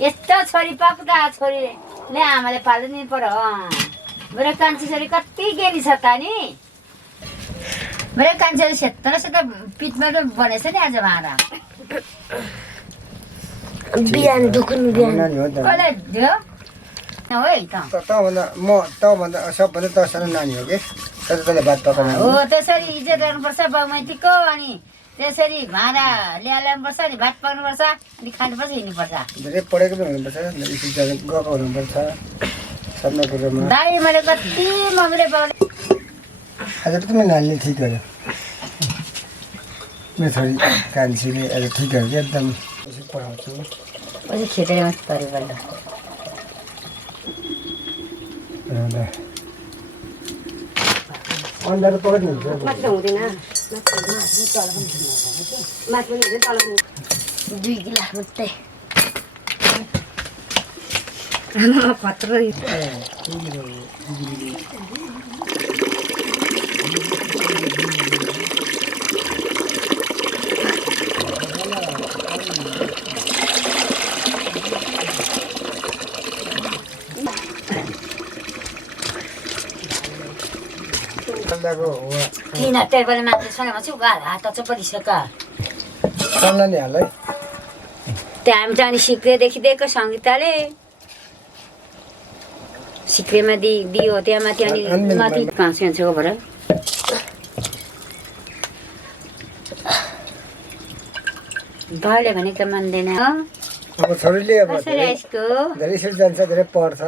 यस्तो छोरी पक्दा छोरीले आमाले पाल्नु पर्यो मेरो कान्छी छोरी कति गेली छ त नि मेरो कान्छी क्षेत्र पिठमा बनेछ नि आज भाँडा बिहान दुखुन बिहान कसले दियो हो है तँभन्दा सबभन्दा तँसँग नानी हो कि तैँले भात पकाउनु हो त्यसरी इज्जत गर्नुपर्छ बाउमाइतीको अनि त्यसरी भाँडा ल्याउनुपर्छ अनि भात पकाउनुपर्छ अनि खानुपर्छ हिँड्नुपर्छ धेरै पढेको पनि हुनुपर्छ गएको हुनुपर्छ सबै कुरोमा दाइ मैले कति मम्मीले बाउले आज पनि नानीले ठिक गर्यो मेरो छोरी कान्छीले आज ठिक गर्यो कि एकदम यसो पढाउँछु पछि खेतेर पऱ्यो बल्ल अन्डाहरू पकाउनु हुन्छ मात्र हुँदैन मात्र 2 गिलास मात्रै खत्रो किन टेबल माथि सोनामा छु हात चाहिँ परिसका सल्लाहले हाल है त्यहाँ हामी चाहिँ अनि सिक्रेदेखि दिएको सङ्गीताले सिक्रेमा दियो त्यहाँ माथि अनि माथि 5 इन्चको भएर भाइले भने त मान्दैन अब छोरीले अब धेरै जान्छ धेरै पढ्छ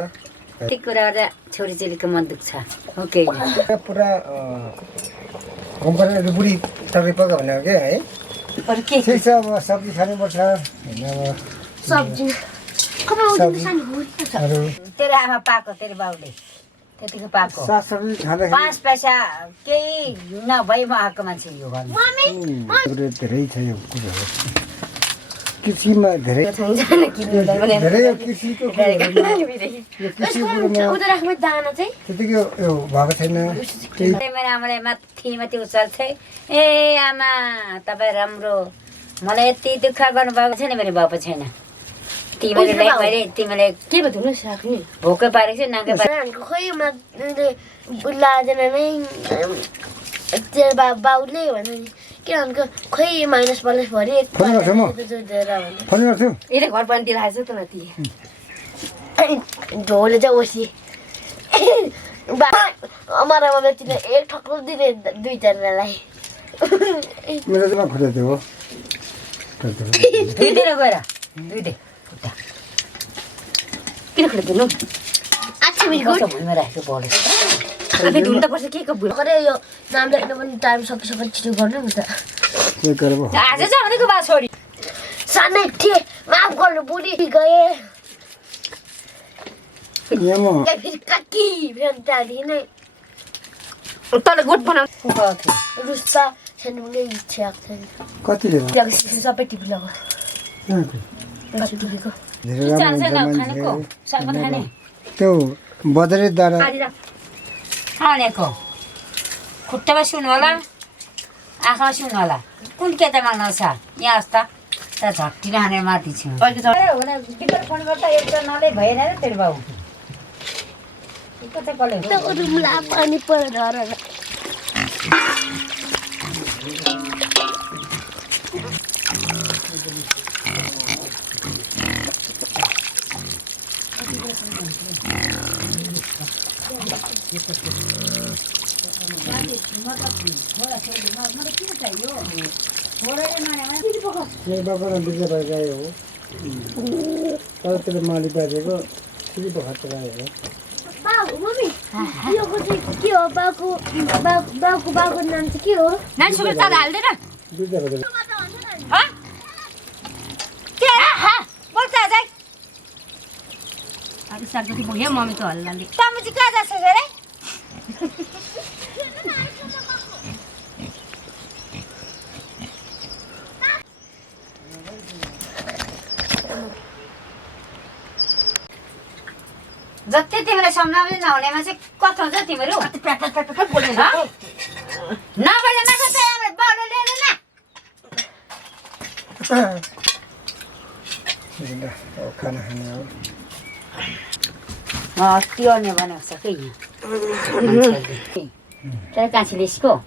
त्यो कुरा गर्दा छोरी चेलीको मन दुख्छ ओके पुरा घुमपर्ने बुढी तर्कै पका भने हो कि है अरू के ठिक छ अब सब्जी खानुपर्छ होइन अब सब्जी तेरो आमा पाएको तेरो बाउले त्यतिको पाएको सागसब्जी खाँदाखेरि 5 पैसा केही नभएमा आएको मान्छे यो घरमा धेरै छ यो कुरोहरू कृषिमा धेरै धेरै कृषिको उनीहरूको दाना चाहिँ त्यतिको यो भएको छैन मेरो आमाले माथि माथि उचाल्छ ए आमा तपाईँ राम्रो मलाई यति दुःख गर्नुभएको छैन मेरो बाबु छैन तिमीले के भन्नु सक्ने भोकै पारेको छ नाकै नानीको खोइ बुढ्लाजना नै तेरो बाउले भन्नु नि के भनेको खोइ माइनस प्लस भरि फोन गर्छु यसले घर बन्दी लागेको छ त नति ढोले चाहिँ ओसी अमरामा व्यक्तिले एक ठक्कर दिने 2 जनालाई मेरो चाहिँ खुट्टा थियो हो दुई दिन गएर दुई दिन किन खुट्टा दिनु अच्छा बिल्कुल भुइँमा राखेको बढ्यो अबे ढुन्ड पर्छ के को भुल गरे यो नाम लेख्न पनि टाइम सकिसक्यो छिटो गर्नु नि त के गर्बो आज चाहिँ भनेको बा छोरी सानै थिए माफ गर्नु बुढी गए यहाँ या फेरि काकी फेरि नै तल गोठ बनाउ रुस्ता सेन्डुङले इच्छा छैन कति दिन सबै टिभी लगा टिभीको त्यो बदरे दाना खानेको खुट्टामा सुन होला आँखामा सुन होला कुन केटा माग्न छ यहाँ हस्ता त झट्टी हानेर माथि छु फोन गर्दा एकजनाले भएन र तेरो बाबु कता कसले पानी परेर माली बाजेको फेरि पखाएर आयो मम्मी यो चाहिँ के हो बाउको नाम चाहिँ के हो नानी सुगर चार हाल्दैन मम्मी त हल्लाले तपाईँ चाहिँ कहाँ जान्छ अरे जति तिमीलाई सम्झाउने नहुनेमा चाहिँ कस्तो हुन्छ तिमीहरू नभए बाउले ल्याएन खाना खाने हो त्यो ने बनाएको छ के यहाँ तर कान्छीले यसको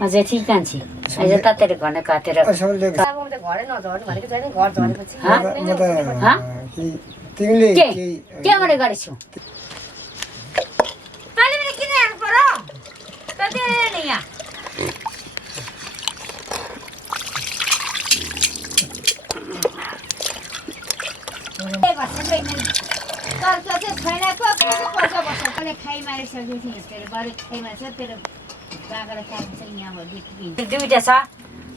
अझै ठिक कान्छी अझ तातेर घरले काटेर तिमीले के मैले गरेछु किन हेर्नु पर्यो यहाँ दुईटा छ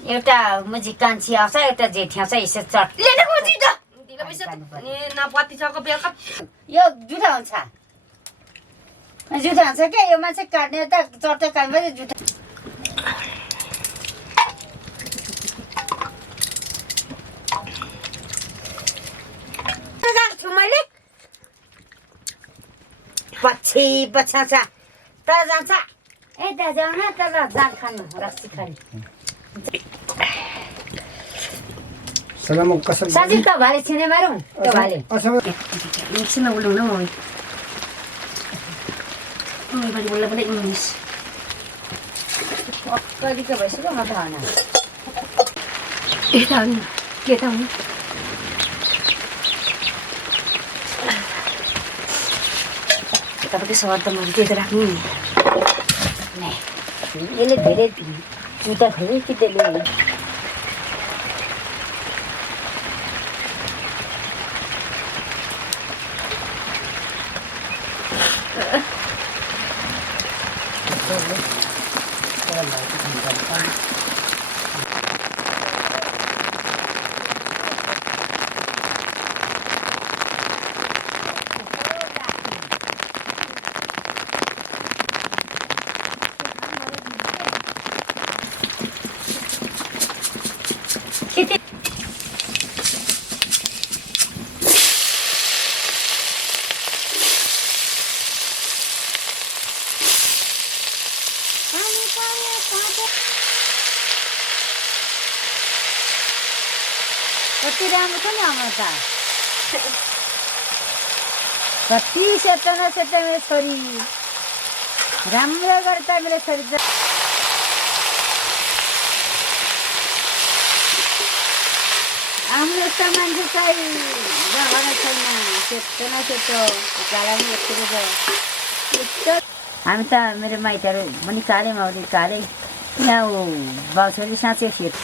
एउटा मुजी कान्छी आउँछ एउटा जेठी आउँछ यसो चट यो जुठा हुन्छ जुठा हुन्छ क्या यो मान्छे काट्ने त चट्टा काट्नु जुठा मैले पछि पछाउँछ तर जान्छ ए त्यहाँ जाउँ न तर जाँड खानु रक्सी खानु साँच्ची त भाले छिने मारौँ त्यो भाले एकछिन बोल्नु न नेपाली बोल्दा पनि इङ्ग्लिस कतिको भइसक्यो म त होइन यता हो के त हुनु तपाईँको सवाल त मैले त्यो त राख्नु नि यसले धेरै जुत्ता खोल्यो कि त्यसले कति राम्रो छ नि हाम्रो त कति सेतो न सेतो मेरो छोरी राम्रो गरे त मेरो छोरी त हाम्रो त मान्छे चाहिँ जग्गा छैन सेतो न सेतो काला पनि यस्तो हामी त मेरो माइतहरू पनि कालै माउली कालै यहाँ बाउछोरी साँच्चै सेतो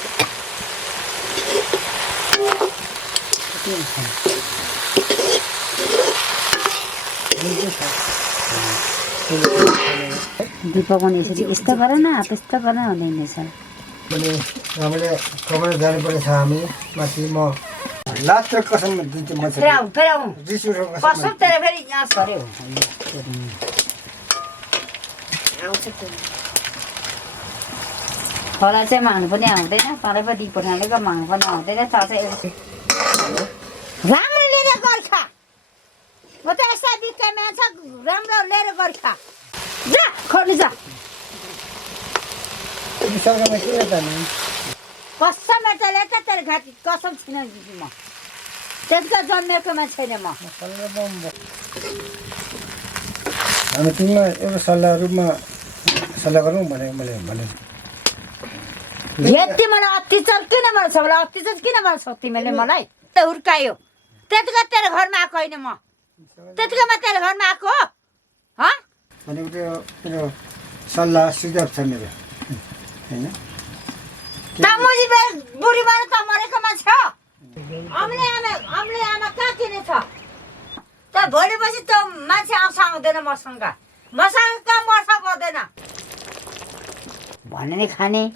पकाउने यसरी यस्तो गर न त्यस्तो गर्न हुँदैन रहेछ हामीले कमाएर जानुपर्ने छ हामी माथि म लास्ट कसम दिन्छु म कसम तेरो फेरि यहाँ सर्यो तँलाई चाहिँ माग्नु पनि आउँदैन तँलाई पो दिइ पठाउनेको माग्नु पनि आउँदैन त चाहिँ राम्रो लिएर गर्छ म त यस्ता बिक्का मान्छ राम्रो लिएर गर्छ जा खोल्नु जा कसम तले त तेरो घाँटी कसम छिन म त्यसको जन्मेकोमा छैन म हामी तिमीमा एउटा सल्लाहमा सल्लाह गरौँ भने मैले भने यति मलाई अत्याचार किन मलाई छ मलाई अत्याचार किन मलाई छ तिमीले मलाई त हुर्कायो त्यतिको तेरो घरमा आएको होइन म त्यतिकोमा तेरो घरमा आएको हो भनेको त्यो सल्लाह सुझाव छ मेरो होइन बुढी भएर त मरेको मान्छे हो अम्ले आमा कहाँ किने छ त भोलिपछि त मान्छे आउँछ आउँदैन मसँग कहाँ मर्छ गर्दैन भने नै खाने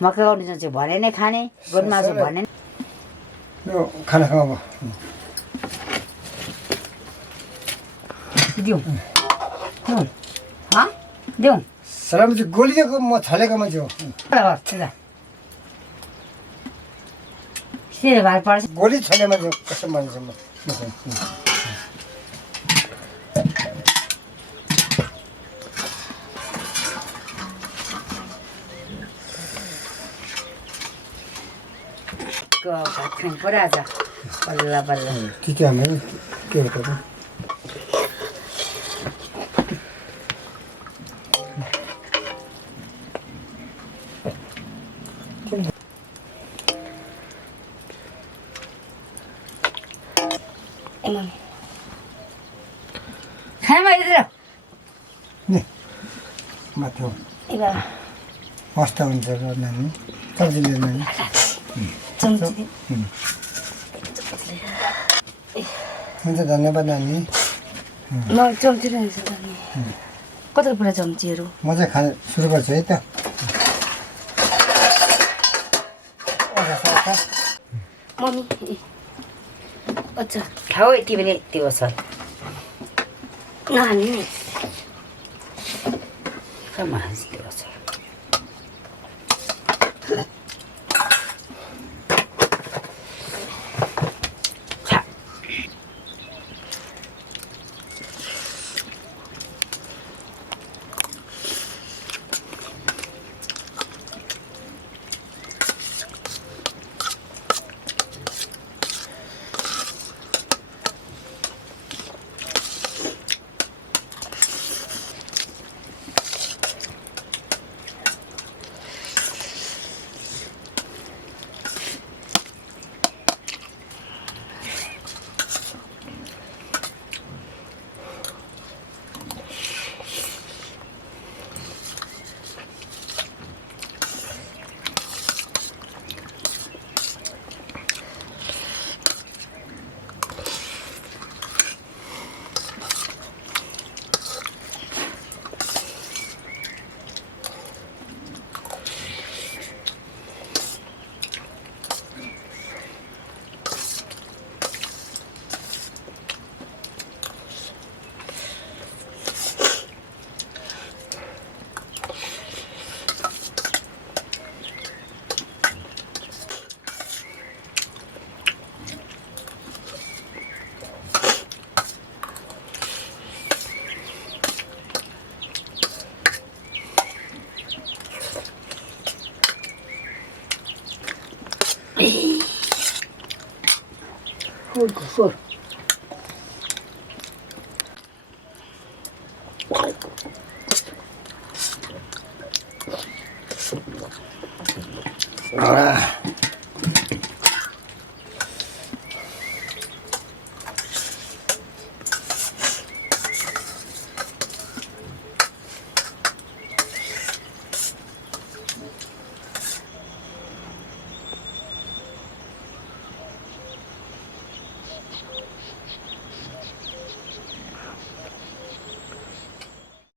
मकै गर्नु जान्छ भने नै खाने गोरु मासु भने यो खाना खाऊ दिउँ दिउँ सलाम चाहिँ गोलिएको म छलेको मान्छे हो भाइ पर्छ गोली छले मान्छे कस्तो मान्छे म त्यसको भात खानु पर्यो आज बल्ल बल्ल ठिकै हामी के हो त खाएमा इधर नि माथि हो मस्त हुन्छ र नानी सब्जी लिएर नानी हुन्छ धन्यवाद नानी चम्ची रहेछ कता पुरा चम्चीहरू म चाहिँ खान सुरु गर्छु है त मम्मी अच्छा खाऊ यति पनि त्यो छ नहाल्ने कमास त्यो छ खा Goed.